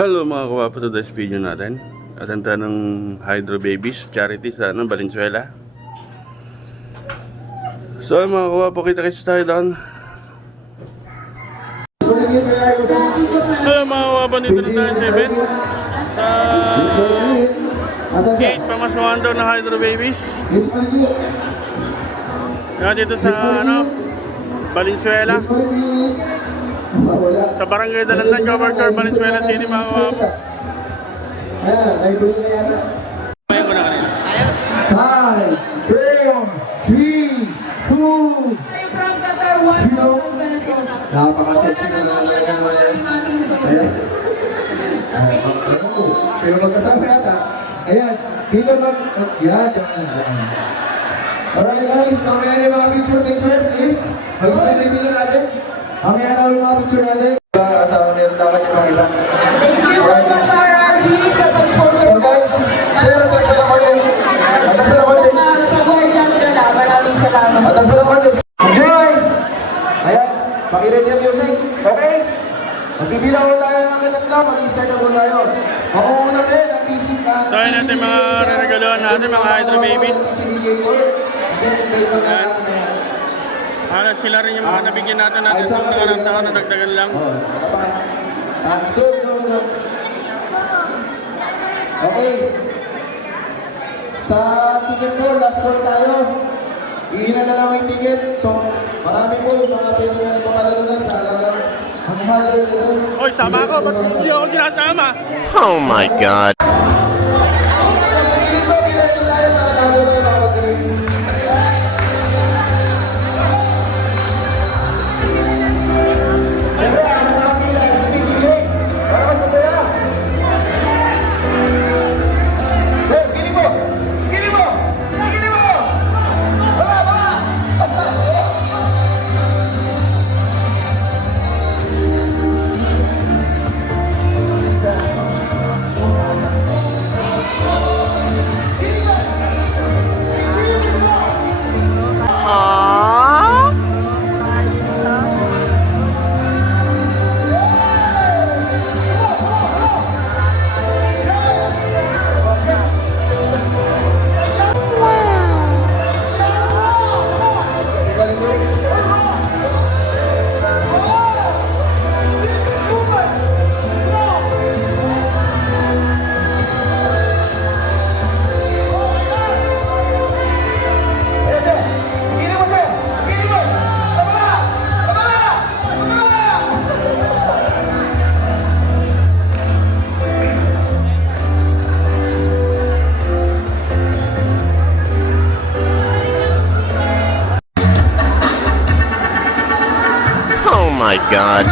Hello mga kawapo, today's video natin atenta ng Hydro Babies Charity sa Valenzuela. So mga kawapo, kita-kits tayo doon. Hello mga kawapo, dito na tayo 7 sa 8 pamasuhan daw ng Hydro Babies. Kaya dito sa Valenzuela, sa Barangay Dalandan, Cabarcar, Valenzuela City mga kawapo. Ayan, ay gusto na yata. Ayan ko na kanina. Ayos. 5, 4, 3, 2, 0. Napaka-sexy na talaga naman yan. Ayan. Pero magkasama yata. Ayan, dito mag... Yan. Alright guys, mamaya na yung mga picture, please. Mag-celebrate dito natin. Mamaya na yung mga picture natin. At meron dapat yung mga iba. Thank you so much, RRB, sa pag-sponsor. So guys, sir, atas na lang konti. Atas na lang konti. Sa Guardian Gala, maraming salamat. Atas na lang konti. Enjoy! Ayan, pakiread yung music. Okay? Magbibilang ko tayo ng tatlo. Mag-start na po tayo. Ako muna rin, ang basic na... Tayo natin mga re-regaloan natin, mga Hydro Babies. Then, may mga ano na yan. Para sila rin yung mga nabigyan natin sa nakarang taon na dagdagan lang. Oo, doon. Okay. Sa ticket po, last call tayo. Iinan na lang yung ticket. So, marami po yung mga pwede nga nagpapalalo na sa halagang 100 pesos. Hoy, sama ako! Ba't hindi ako sinasama? Oh my God. Sa gilid po, bilang po tayo para tawag tayo para sa gilid. Siyempre, ang mga pila, gilid. Para mas masaya. Sir, gilid mo! Gilid mo! Gilid mo! Baba! Oh my God.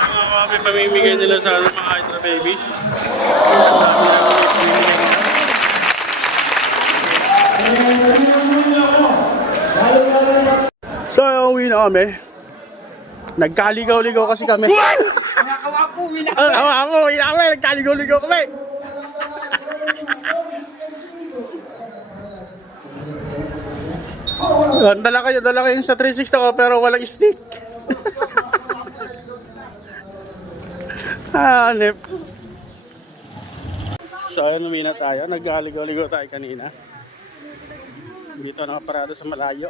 Mga kawapi, pamimigay nila sa mga Hydro Babies. So, uwi na kami. Nagkaligaw-ligaw kasi kami. Mga kawapo, uwi na kami. Nagkaligaw-ligaw kami. Dala kayo sa 360 ko pero walang stick. Hanip. So ayun, umina tayo. Nagkaligaw-ligaw tayo kanina. Dito nakaparado sa malayo.